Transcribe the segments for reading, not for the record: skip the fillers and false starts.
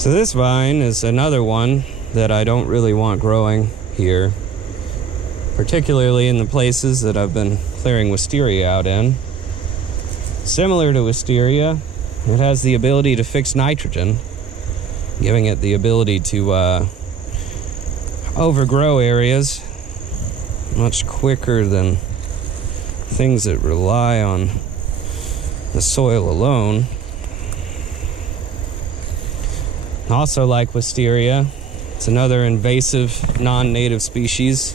So this vine is another one that I don't really want growing here, particularly in the places that I've been clearing wisteria out in. Similar to wisteria, it has the ability to fix nitrogen, giving it the ability to overgrow areas much quicker than things that rely on the soil alone. Also, like wisteria, it's another invasive non-native species.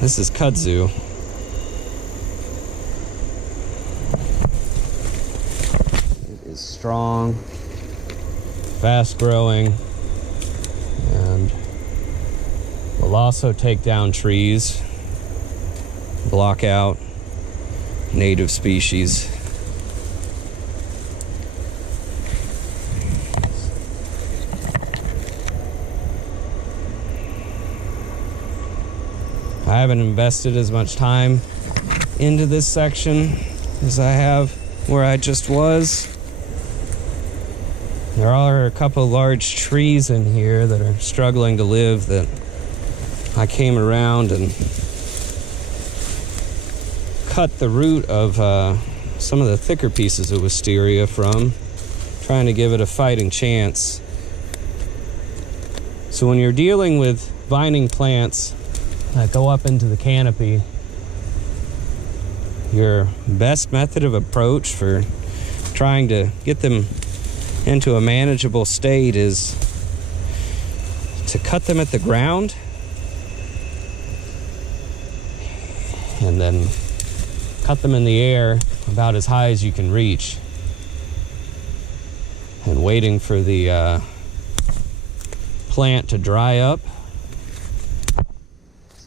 This is Kudzu. It is strong, fast growing, and will also take down trees, block out native species. I haven't invested as much time into this section as I have where I just was. There are a couple large trees in here that are struggling to live that I came around and cut the root of some of the thicker pieces of wisteria from, trying to give it a fighting chance. So when you're dealing with vining plants that go up into the canopy, your best method of approach for trying to get them into a manageable state is to cut them at the ground and then cut them in the air about as high as you can reach, and waiting for the plant to dry up.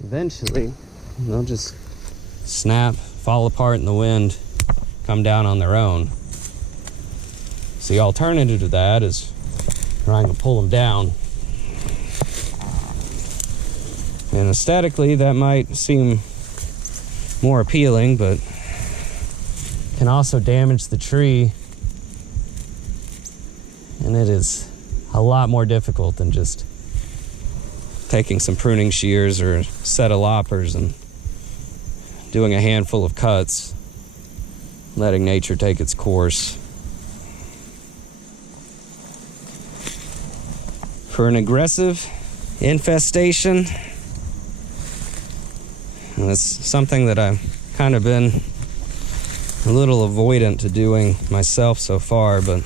Eventually, they'll just snap, fall apart in the wind, come down on their own. So the alternative to that is trying to pull them down. And aesthetically, that might seem more appealing, but can also damage the tree. And it is a lot more difficult than just taking some pruning shears or a set of loppers and doing a handful of cuts, letting nature take its course. For an aggressive infestation, and it's something that I've kind of been a little avoidant to doing myself so far, but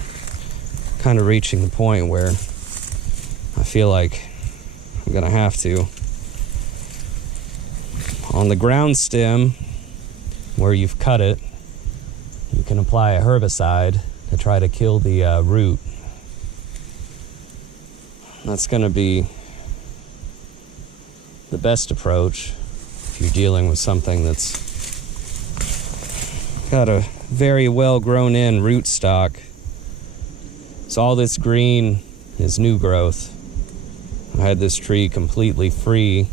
kind of reaching the point where I feel like I'm gonna have to. On the ground stem, where you've cut it, you can apply a herbicide to try to kill the root. That's gonna be the best approach if you're dealing with something that's got a very well grown in root stock. So all this green is new growth. I had this tree completely free,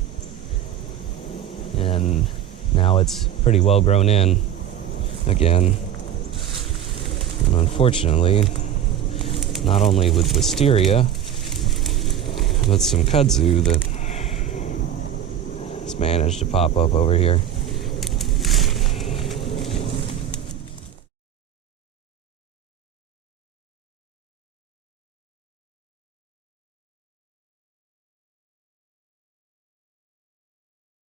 and now it's pretty well grown in again. And unfortunately, not only with wisteria, but some kudzu that has managed to pop up over here.